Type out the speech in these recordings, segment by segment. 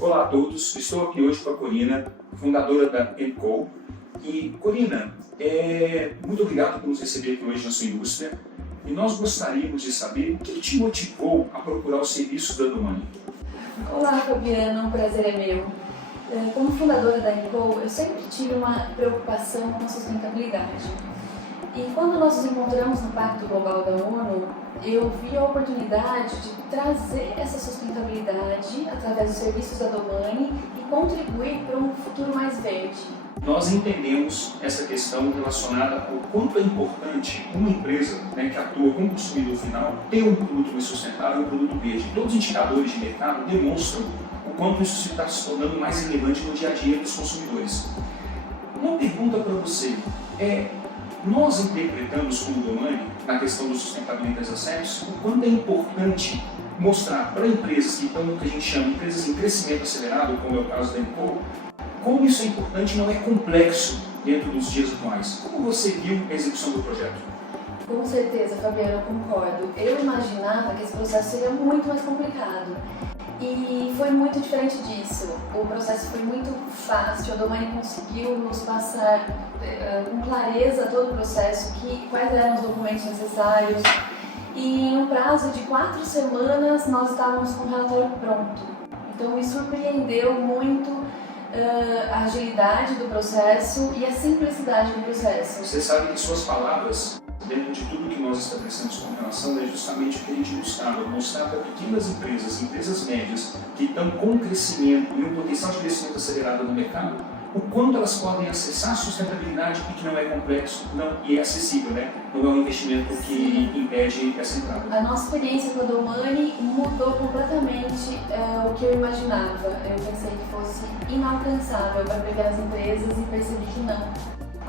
Olá a todos, estou aqui hoje com a Corina, fundadora da &Co. E Corina, muito obrigado por nos receber aqui hoje na sua indústria. E nós gostaríamos de saber o que te motivou a procurar os serviços da Domani. Olá, Fabiano, um prazer é meu. Como fundadora da &Co, eu sempre tive uma preocupação com a sustentabilidade. E quando nós nos encontramos no Pacto Global da ONU, eu vi a oportunidade de trazer essa sustentabilidade através dos serviços da Domani e contribuir para um futuro mais verde. Nós entendemos essa questão relacionada ao quanto é importante uma empresa, que atua com o consumidor final ter um produto mais sustentável, um produto verde. Todos os indicadores de mercado demonstram o quanto isso está se tornando mais relevante no dia a dia dos consumidores. Uma pergunta para você nós interpretamos como Domani, na questão do Sustainability as a Service, o quanto é importante mostrar para empresas que estão no que a gente chama de empresas em crescimento acelerado, como é o caso da &Co, como isso é importante e não é complexo dentro dos dias atuais. Como você viu a execução do projeto? Com certeza, Fabiano, eu concordo. Eu imaginava que esse processo seria muito mais complicado. E foi muito diferente disso. O processo foi muito fácil, a Domani conseguiu nos passar com clareza todo o processo, quais eram os documentos necessários. E em um prazo de 4 semanas nós estávamos com o relatório pronto. Então me surpreendeu muito a agilidade do processo e a simplicidade do processo. Você sabe que suas palavras, dentro de tudo que nós estabelecemos com relação, é justamente o que a gente buscava, mostrar para pequenas empresas, empresas médias, que estão com crescimento e um potencial de crescimento acelerado no mercado, o quanto elas podem acessar a sustentabilidade e que não é complexo e é acessível, Não é um investimento que impede essa entrada. A nossa experiência com a Domani mudou completamente o que eu imaginava. Eu pensei que fosse inalcançável para pequenas empresas e percebi que não.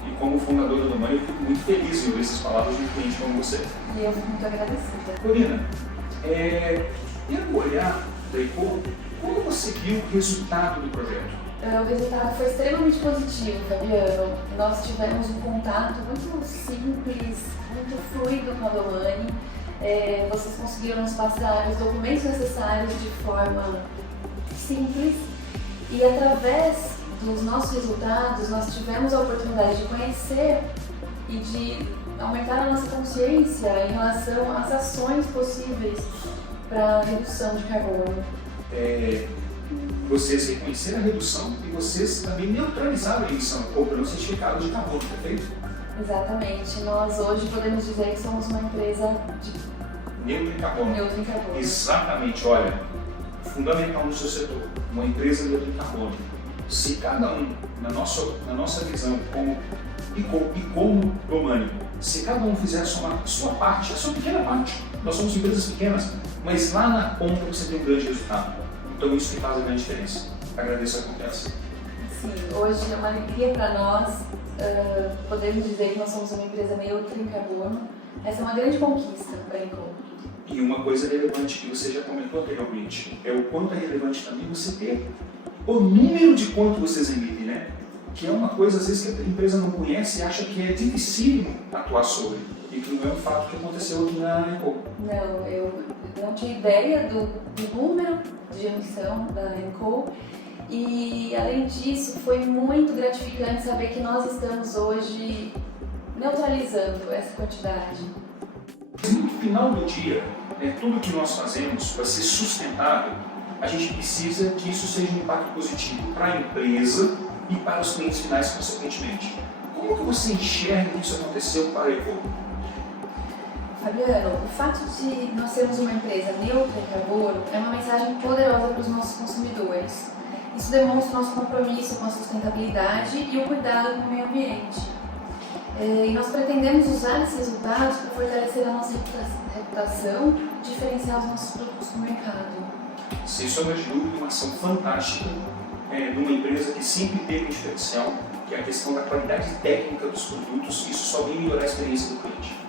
E como fundador da Domani, eu fico muito feliz em ouvir essas palavras de um cliente como você. E eu fico muito agradecida. Corina, pelo olhar da &Co, como você viu o resultado do projeto? O resultado foi extremamente positivo, Fabiano. Nós tivemos um contato muito simples, muito fluido com a Domani. Vocês conseguiram nos passar os documentos necessários de forma simples e através dos nossos resultados nós tivemos a oportunidade de conhecer e de aumentar a nossa consciência em relação às ações possíveis para a redução de carbono. Vocês reconheceram a redução e vocês também neutralizaram a emissão, comprando certificado de carbono, perfeito? Exatamente. Nós hoje podemos dizer que somos uma empresa de Neutro em carbono. neutro em carbono. Exatamente, olha, fundamental no seu setor, uma empresa neutra em carbono. Se cada um, na nossa visão, como Domani, se cada um fizer a sua parte, a sua pequena parte, nós somos empresas pequenas, mas lá na ponta você tem um grande resultado. Então isso que faz a grande diferença. Agradeço a confiança. Sim, hoje é uma alegria para nós podermos dizer que nós somos uma empresa neutra em carbono. Essa é uma grande conquista para a &Co. E uma coisa relevante que você já comentou anteriormente é o quanto é relevante também você ter o número de quanto vocês emitem, Que é uma coisa às vezes que a empresa não conhece e acha que é dificílimo atuar sobre. E que não é um fato que aconteceu aqui na &Co. Não, eu não tinha ideia do número de emissão da &Co. E além disso, foi muito gratificante saber que nós estamos hoje neutralizando essa quantidade. No final do dia, tudo que nós fazemos para ser sustentável, a gente precisa que isso seja um impacto positivo para a empresa e para os clientes finais, consequentemente. Como que você enxerga que isso aconteceu para a &Co? Fabiano, o fato de nós sermos uma empresa neutra em carbono é uma mensagem poderosa para os nossos consumidores. Isso demonstra o nosso compromisso com a sustentabilidade e o cuidado com o meio ambiente. E nós pretendemos usar esses resultados para fortalecer a nossa reputação e diferenciar os nossos produtos no mercado. Sem sombra de dúvida, uma ação fantástica de uma empresa que sempre teve um diferencial, que é a questão da qualidade técnica dos produtos. Isso só vem melhorar a experiência do cliente.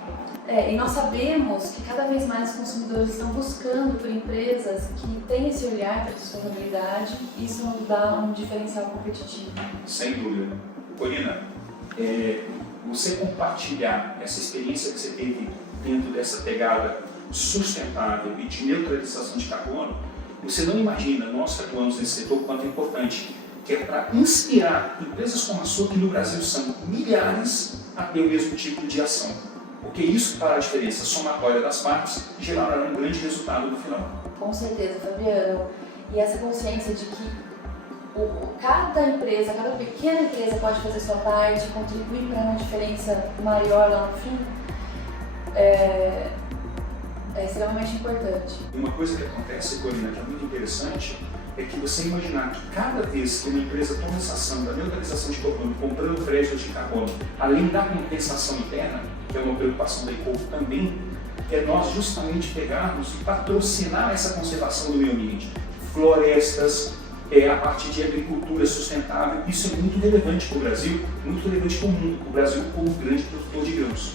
E nós sabemos que cada vez mais os consumidores estão buscando por empresas que têm esse olhar para a sustentabilidade e isso nos dá um diferencial competitivo. Sem dúvida. Corina, você compartilhar essa experiência que você teve dentro dessa pegada sustentável e de neutralização de carbono Você não imagina, nós que atuamos nesse setor, o quanto é importante, que é para inspirar empresas como a sua, que no Brasil são milhares, a ter o mesmo tipo de ação. Porque isso fará a diferença somatória das partes e gerará um grande resultado no final. Com certeza, Fabiano. E essa consciência de que cada empresa, cada pequena empresa pode fazer sua parte, contribuir para uma diferença maior lá no fim, é extremamente importante. Uma coisa que acontece, Corina, que é muito interessante, é que você imaginar que cada vez que uma empresa toma essa ação da neutralização de carbono, comprando créditos de carbono, além da compensação interna, que é uma preocupação da Ecopo também, é nós justamente pegarmos e patrocinar essa conservação do meio ambiente. Florestas, a partir de agricultura sustentável, isso é muito relevante para o Brasil, muito relevante para o mundo, o Brasil como grande produtor de grãos.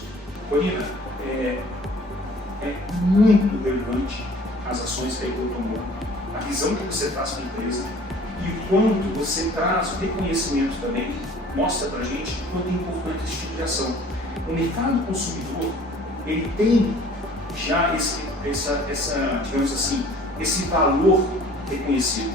Corina, é muito relevante as ações que a Ecopo tomou, a visão que você traz para a empresa e o quanto você traz o reconhecimento também, mostra para a gente o quanto é importante esse tipo de ação. O mercado consumidor, ele tem já digamos assim, esse valor reconhecido.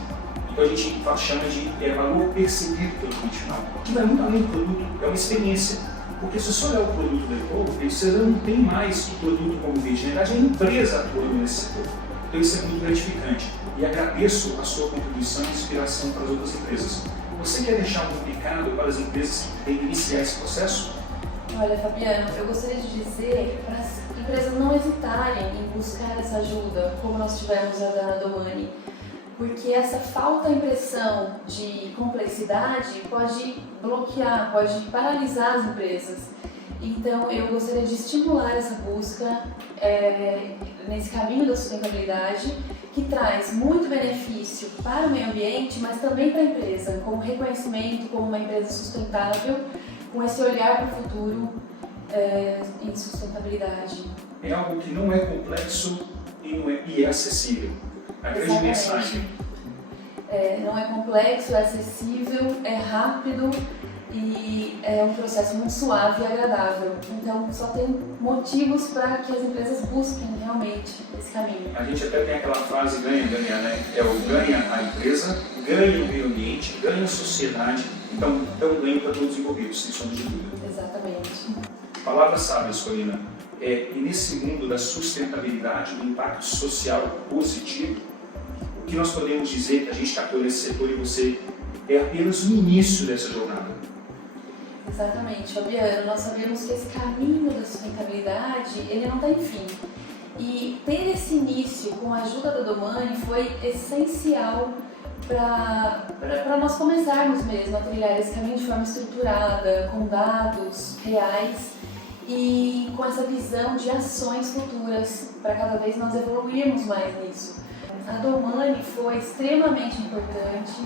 Então a gente chama de valor percebido pelo cliente final, que vai muito além do produto, é uma experiência. Porque se você olhar o produto da Ecopo, você não tem mais o produto como vende, na verdade é a empresa atuando nesse setor. Então isso é muito gratificante. E agradeço a sua contribuição e inspiração para as outras empresas. Você quer deixar um recado para as empresas que têm que iniciar esse processo? Olha, Fabiano, eu gostaria de dizer para as empresas não hesitarem em buscar essa ajuda, como nós tivemos a da Domani, porque essa falta de impressão de complexidade pode bloquear, pode paralisar as empresas. Então, eu gostaria de estimular essa busca nesse caminho da sustentabilidade, que traz muito benefício para o meio ambiente, mas também para a empresa, como reconhecimento como uma empresa sustentável, com esse olhar para o futuro em sustentabilidade. É algo que não é complexo e é acessível. A grande mensagem. Não é complexo, é acessível, é rápido e é um processo muito suave e agradável. Então, só tem motivos para que as empresas busquem realmente esse caminho. A gente até tem aquela frase ganha-ganha, né? É o ganha a empresa, ganha o meio ambiente, ganha a sociedade, então ganho para todos os envolvidos, sem sombra de dúvida. Exatamente. Palavras sábias, Corina. E nesse mundo da sustentabilidade, do impacto social positivo, o que nós podemos dizer que a gente está atua nesse setor e você é apenas o início dessa jornada? Exatamente, Fabiano. Nós sabemos que esse caminho da sustentabilidade, ele não tem fim. E ter esse início com a ajuda da Domani foi essencial para nós começarmos mesmo a trilhar esse caminho de forma estruturada, com dados reais e com essa visão de ações futuras, para cada vez nós evoluirmos mais nisso. A Domani foi extremamente importante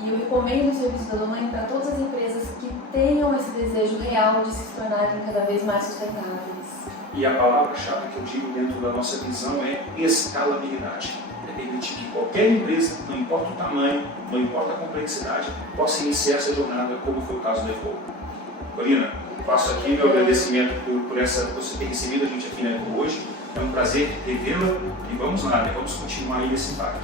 e eu recomendo o serviço da Domani para todas as empresas que tenham esse desejo real de se tornarem cada vez mais sustentáveis. E a palavra-chave que eu digo dentro da nossa visão é escalabilidade. É permitir que qualquer empresa, não importa o tamanho, não importa a complexidade, possa iniciar essa jornada, como foi o caso da Ecopo. Corina, faço aqui meu agradecimento por você ter recebido a gente aqui na Ecopo hoje. É um prazer revê-la e vamos lá, vamos continuar aí nesse impacto.